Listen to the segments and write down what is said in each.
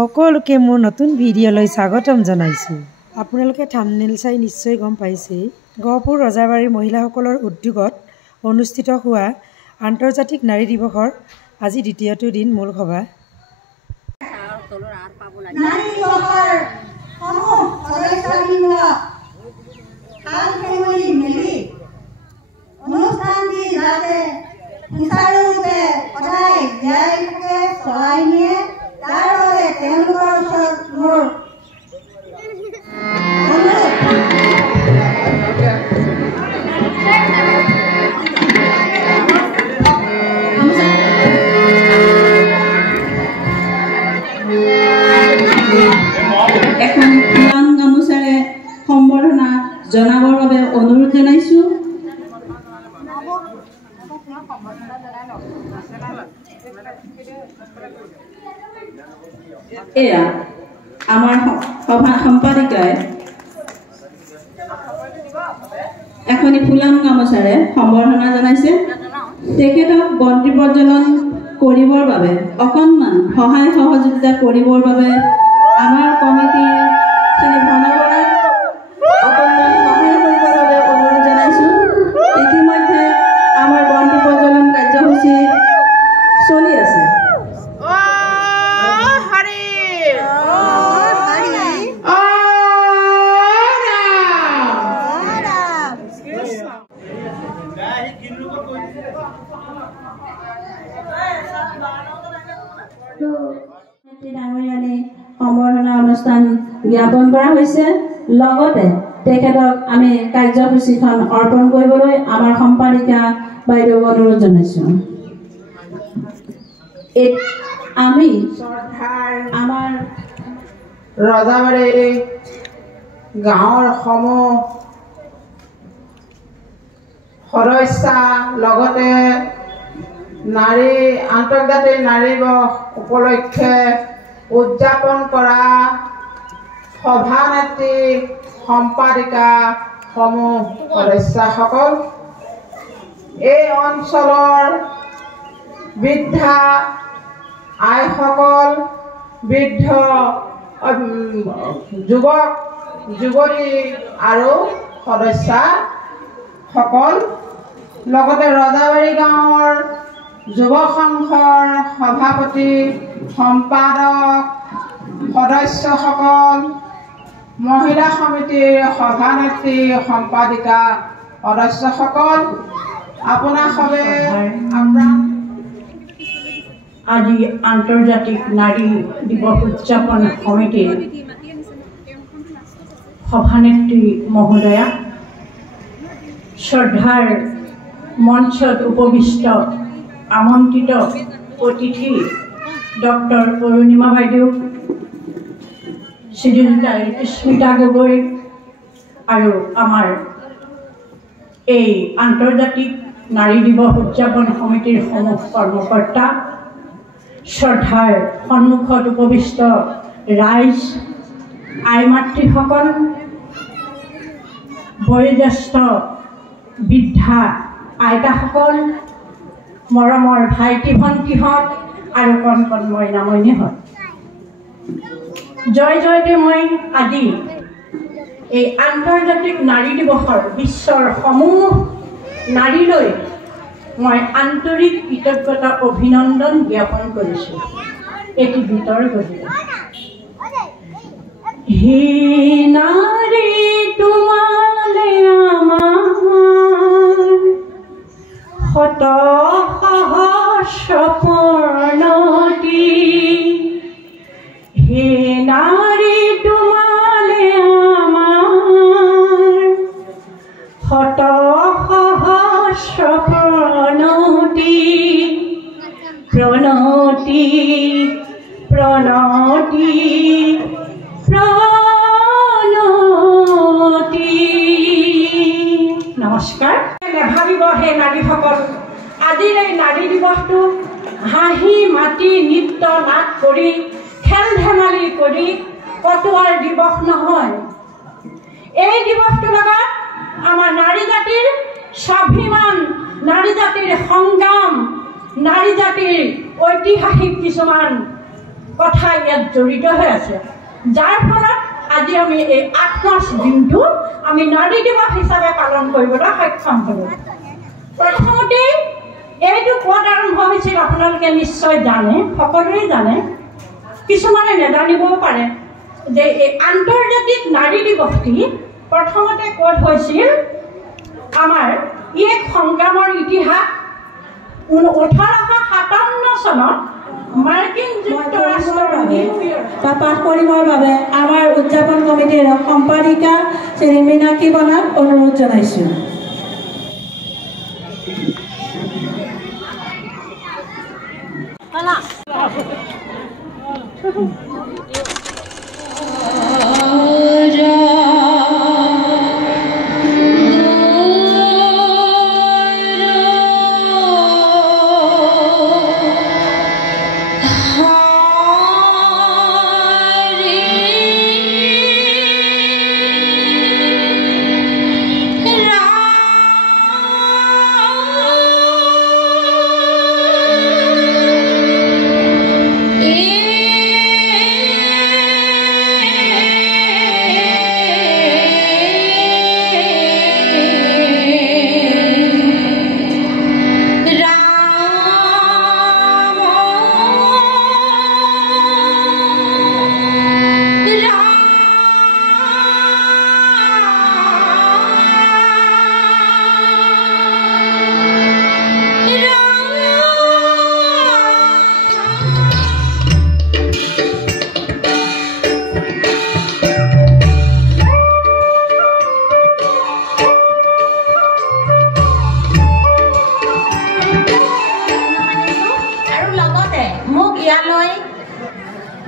সকলোকে মোৰ নতুন ভিডিঅ'লৈ স্বাগতম জনাইছোঁ। আপোনালোকে থাম্বনেইল চাই নিশ্চয় গম পাইছে, গহপুৰ ৰজাবাৰীৰ মহিলাসকলৰ উদ্যোগত অনুষ্ঠিত হোৱা আন্তৰ্জাতিক নাৰী দিৱসৰ আজি দ্বিতীয়টো দিন মূল সভা। এখন পুৰাণ গামোচাৰে সম্বৰ্ধনা জনাবৰ বাবে অনুৰোধ জনাইছোঁ। এয়া আমাৰ সভা সম্পাদিকাই এখনি ফুলাম গামোচাৰে সম্বৰ্ধনা জনাইছে। তেখেতক বন্তি প্ৰজ্বলন কৰিবৰ বাবে অকণমান সহায় সহযোগিতা কৰিবৰ বাবে আমাৰ কমিটি শ্ৰী ভনবৰাক অকণমান সহায় কৰিবৰ বাবে অনুৰোধ জনাইছোঁ। ইতিমধ্যে আমাৰ বন্তি প্ৰজ্বলন কাৰ্যসূচী চলি আছে। সম্বৰ্ধনা অনুষ্ঠান জ্ঞাপন কৰা হৈছে। লগতে তেখেতক আমি কাৰ্যসূচীখন অৰ্পণ কৰিবলৈ আমাৰ সম্পাদিকা বাইদেউক অনুৰোধ জনাইছোঁ। আমি আমাৰ ৰজাবাৰী গাঁৱৰ সমূহ সদস্য লগতে নাৰী আন্তৰ্জাতিক নাৰী দিৱস উপলক্ষে উদযাপন কৰা সভানেত্ৰী সম্পাদিকা সমূহ সদস্যসকল, এই অঞ্চলৰ বৃদ্ধা আইসকল, বৃদ্ধ যুৱক যুৱতী আৰু সদস্যসকল, লগতে ৰজাবাৰী গাঁৱৰ যুৱ সংঘৰ সভাপতি সম্পাদক সদস্যসকল, মহিলা সমিতিৰ সভানেত্ৰী সম্পাদিকা সদস্যসকল, আপোনাসবে আজি আন্তৰ্জাতিক নাৰী দিৱস উদযাপন সমিতিৰ সভানেত্ৰী মহোদয়া, শ্ৰদ্ধাৰ মঞ্চত উপবিষ্ট আমন্ত্ৰিত অতিথি ডক্টৰ অৰুণিমা বাইদেউ, শ্ৰীযুতা স্মিতা গগৈ আৰু আমাৰ এই আন্তৰ্জাতিক নাৰী দিৱস উদযাপন সমিতিৰ সমূহ কৰ্মকৰ্তা, শ্ৰদ্ধাৰ সন্মুখত উপবিষ্ট ৰাইজ, আই মাতৃসকল, বয়োজ্যেষ্ঠ বৃদ্ধা আইতাসকল, মৰমৰ ভাইটি ভণ্টিহঁত আৰু কণ কণ মইনা মইনীহঁত, জয় জয়তে মই আজি এই আন্তৰ্জাতিক নাৰী দিৱসৰ বিশ্বৰ সমূহ নাৰীলৈ মই আন্তৰিক কৃতজ্ঞতা অভিনন্দন জ্ঞাপন কৰিছোঁ। এটি গীতৰ গতিকে হে নাৰী তোমালে আমাৰ শত সহস্ৰ প্ৰণতি, হে নাৰী তোমালে আমাৰ শত সহস্ৰ প্ৰণতি, প্ৰণতি প্ৰণতি প্ৰণতি। নমস্কাৰ। নেভাবিব হে নাৰীসকল, আজিৰ এই নাৰী দিৱসটো হাঁহি মাতি নৃত্য নাট কৰি খেল ধেমালি কৰি কটোৱাৰ দিৱস নহয়। এই দিৱসটোৰ লগত আমাৰ নাৰী জাতিৰ স্বাভিমান, নাৰী জাতিৰ সংগ্ৰাম, নাৰী জাতিৰ ঐতিহাসিক কিছুমান কথা ইয়াত জড়িত হৈ আছে, যাৰ ফলত আজি আমি এই ৮ মাৰ্চ দিনটো আমি নাৰী দিৱস হিচাপে পালন কৰিবলৈ সক্ষম হ'লোঁ। প্ৰথমতে এইটো ক'ত আৰম্ভ হৈছিল আপোনালোকে নিশ্চয় জানে, সকলোৱে জানে, কিছুমানে নাজানিবও পাৰে যে এই আন্তৰ্জাতিক নাৰী দিৱসটি প্ৰথমতে ক'ত হৈছিল। আমাৰ ই এক সংগ্ৰামৰ ইতিহাস। 1857 চনত মাৰ্কিন যুক্তৰাষ্ট্ৰৰ পাঠ কৰিবৰ বাবে আমাৰ উদযাপন কমিটিৰ সম্পাদিকা শ্ৰী মীনাক্ষী বনাক অনুৰোধ জনাইছোঁ।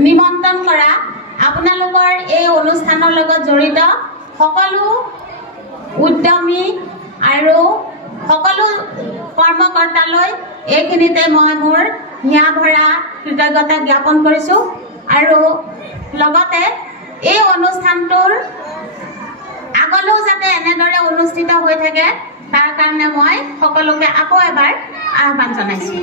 নিমন্ত্ৰণ কৰা আপোনালোকৰ এই অনুষ্ঠানৰ লগত জড়িত সকলো উদ্যমী আৰু সকলো কৰ্মকৰ্তালৈ এইখিনিতে মই মোৰ হিয়া ভৰা কৃতজ্ঞতা জ্ঞাপন কৰিছোঁ। আৰু লগতে এই অনুষ্ঠানটোৰ আগলৈও যাতে এনেদৰে অনুষ্ঠিত হৈ থাকে তাৰ কাৰণে মই সকলোকে আকৌ এবাৰ আহ্বান জনাইছোঁ।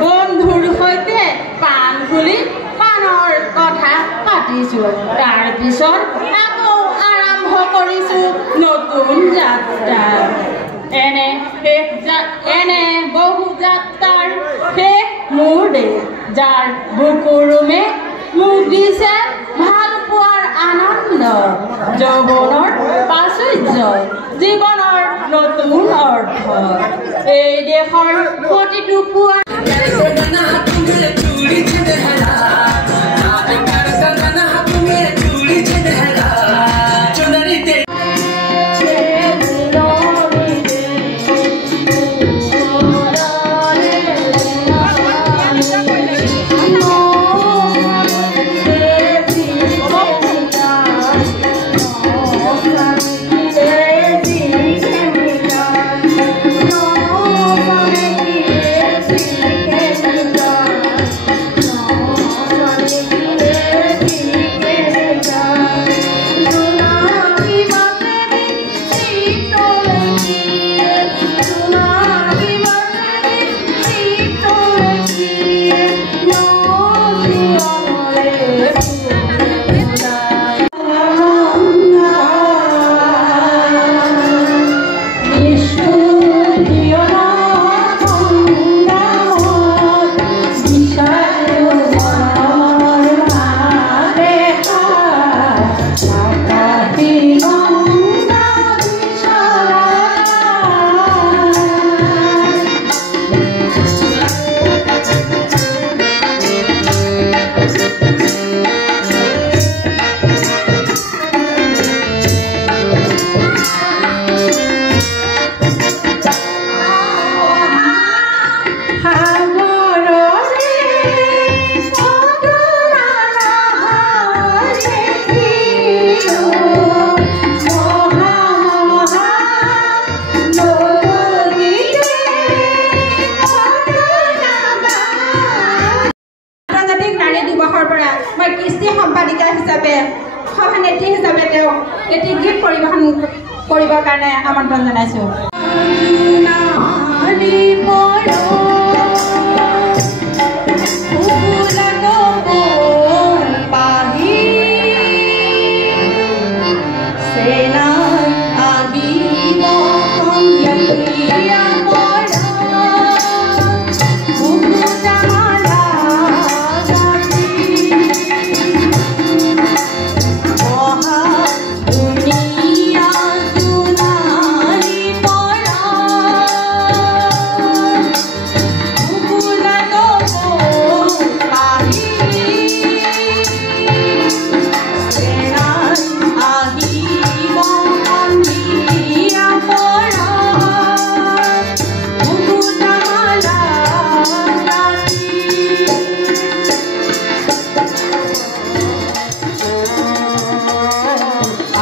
বন্ধুৰ সৈতে পাণ খুলি পাণৰ কথা পাতিছোঁ তাৰ পিছত আকৌ আৰম্ভ কৰিছোঁ নতুন যাত্ৰা এনে বহু যাত্ৰাৰ শেষ মোৰ দেশ যাৰ বুকুৰুমে মোক দিছে ভাল পোৱাৰ আনন্দ যৌৱনৰ প্ৰাচুৰ্য জীৱনৰ নতুন অৰ্থ এই দেশৰ প্ৰতিটো পুৱা কৰিবৰ কাৰণে আমন্ত্ৰণ জনাইছোঁ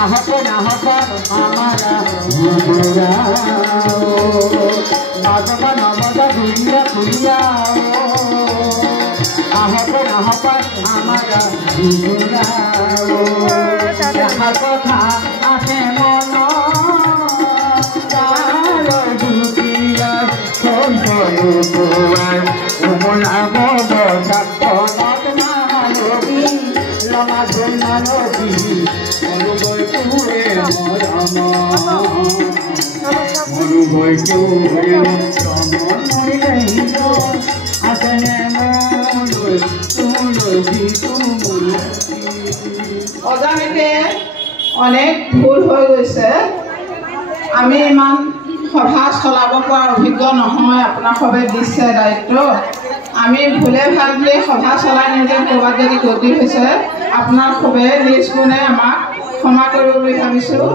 आहते आहता हमारा गुजराओ नागमा नमदा दुनिया दुनिया आहते आहता हमारा गुजराओ जहाँ कथा आसे मन तारो दुनिया संतनु कुआर उमला मोबसा तनत मालोबी लमा जुनालोबी অনুভয় তুরে মরম অনুভয় তুরে মরম রহিল আসনে মনৈ তুলৈ তুমুল অজানিতে অনেক ভুল হৈ গৈছে আমি ইমান সভা চলাব পৰা অভিজ্ঞ নহয় আপোনাক সবে দিছে দায়িত্ব আমি ভুলে ভালে সভা চলাই নিলে ক'ৰবাত যদি গতি হৈছে আপোনাৰ সবে নিজ গুণে আমাক ক্ষমা কৰিব বুলি ভাবিছোঁ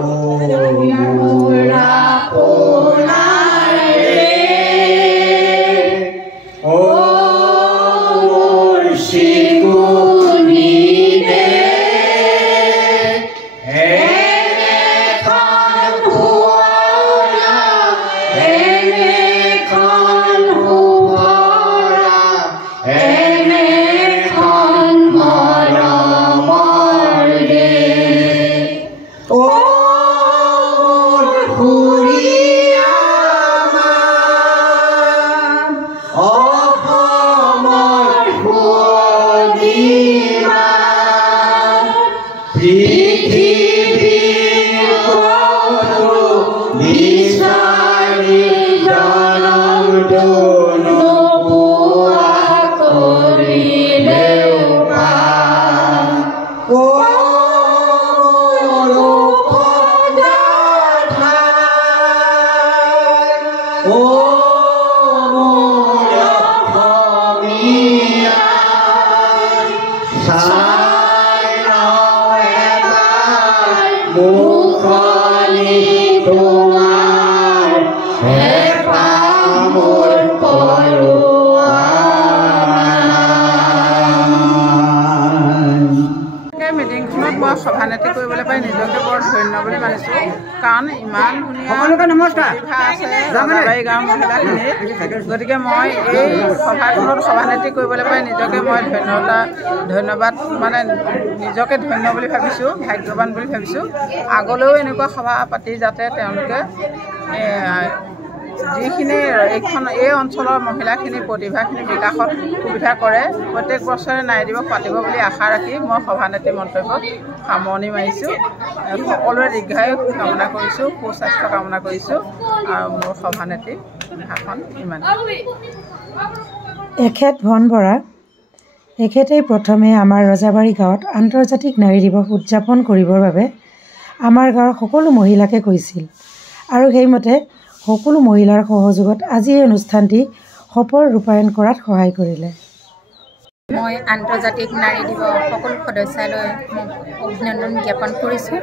সভানেত্ৰী কৰিবলৈ পাই নিজকে বৰ ধন্য বুলি মানিছোঁ কাৰণ ইমান ধুনীয়া ৰজাবাৰী গাঁৱৰ মহিলাখিনি গতিকে মই এই সভাখনত সভানেত্ৰী কৰিবলৈ পাই নিজকে মই ধন্যবাদ মানে নিজকে ধন্য বুলি ভাবিছোঁ ভাগ্যৱান বুলি ভাবিছোঁ আগলৈও এনেকুৱা সভা পাতি যাতে তেওঁলোকে যিখিনি এই অঞ্চলৰ মহিলাখিনি প্ৰতিভাখিনি বিকাশত সুবিধা কৰে প্ৰত্যেক বছৰে নাৰী দিৱস পাতিব বুলি আশা ৰাখি মই সভানেত্ৰী মন্তব্যত সামৰণি মাৰিছোঁ সকলোৰে দীৰ্ঘায়ু কামনা কৰিছোঁ সুস্বাস্থ্য কামনা কৰিছোঁ আৰু মোৰ সভানেত্ৰী ভাষণ ইমান এখেত ভন বৰা এখেতেই প্ৰথমে আমাৰ ৰজাবাৰী গাঁৱত আন্তৰ্জাতিক নাৰী দিৱস উদযাপন কৰিবৰ বাবে আমাৰ গাঁৱৰ সকলো মহিলাকে কৈছিল আৰু সেইমতে সকলো মহিলাৰ সহযোগত আজি এই অনুষ্ঠানটি সফল ৰূপায়ণ কৰাত সহায় কৰিলে মই আন্তৰ্জাতিক নাৰী দিৱস সকলো সদস্যলৈ অভিনন্দন জ্ঞাপন কৰিছোঁ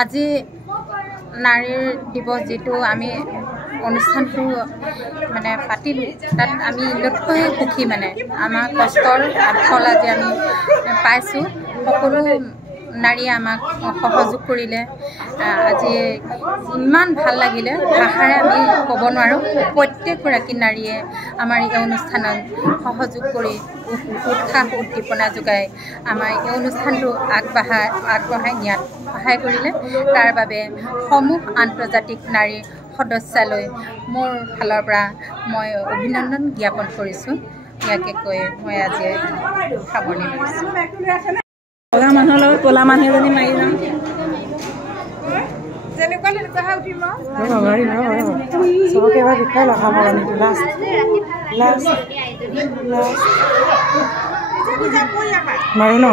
আজি নাৰীৰ দিৱস যিটো আমি অনুষ্ঠানটো মানে পাতিলোঁ তাত আমি নথৈ সুখী মানে আমাৰ কষ্টৰ ফল আজি আমি পাইছোঁ সকলো নাৰীয়ে আমাক সহযোগ কৰিলে আজি ইমান ভাল লাগিলে ভাষাৰে আমি ক'ব নোৱাৰোঁ প্ৰত্যেকগৰাকী নাৰীয়ে আমাৰ এই অনুষ্ঠানত সহযোগ কৰি উৎসাহ উদ্দীপনা যোগাই আমাৰ এই অনুষ্ঠানটো আগবঢ়াই নিয়াত সহায় কৰিলে তাৰ বাবে সমূহ আন্তৰ্জাতিক নাৰী সদস্যলৈ মোৰ ফালৰ পৰা মই অভিনন্দন জ্ঞাপন কৰিছোঁ ইয়াকে কৈ মই আজি সামৰণি মাৰিছোঁ ক'লা মানুহৰ লগত ক'লা মানুহ এজনী মাৰি যাওঁ চবকে এবাৰ দেখাই লওঁ সামৰণিটো লাষ্ট মাৰো ন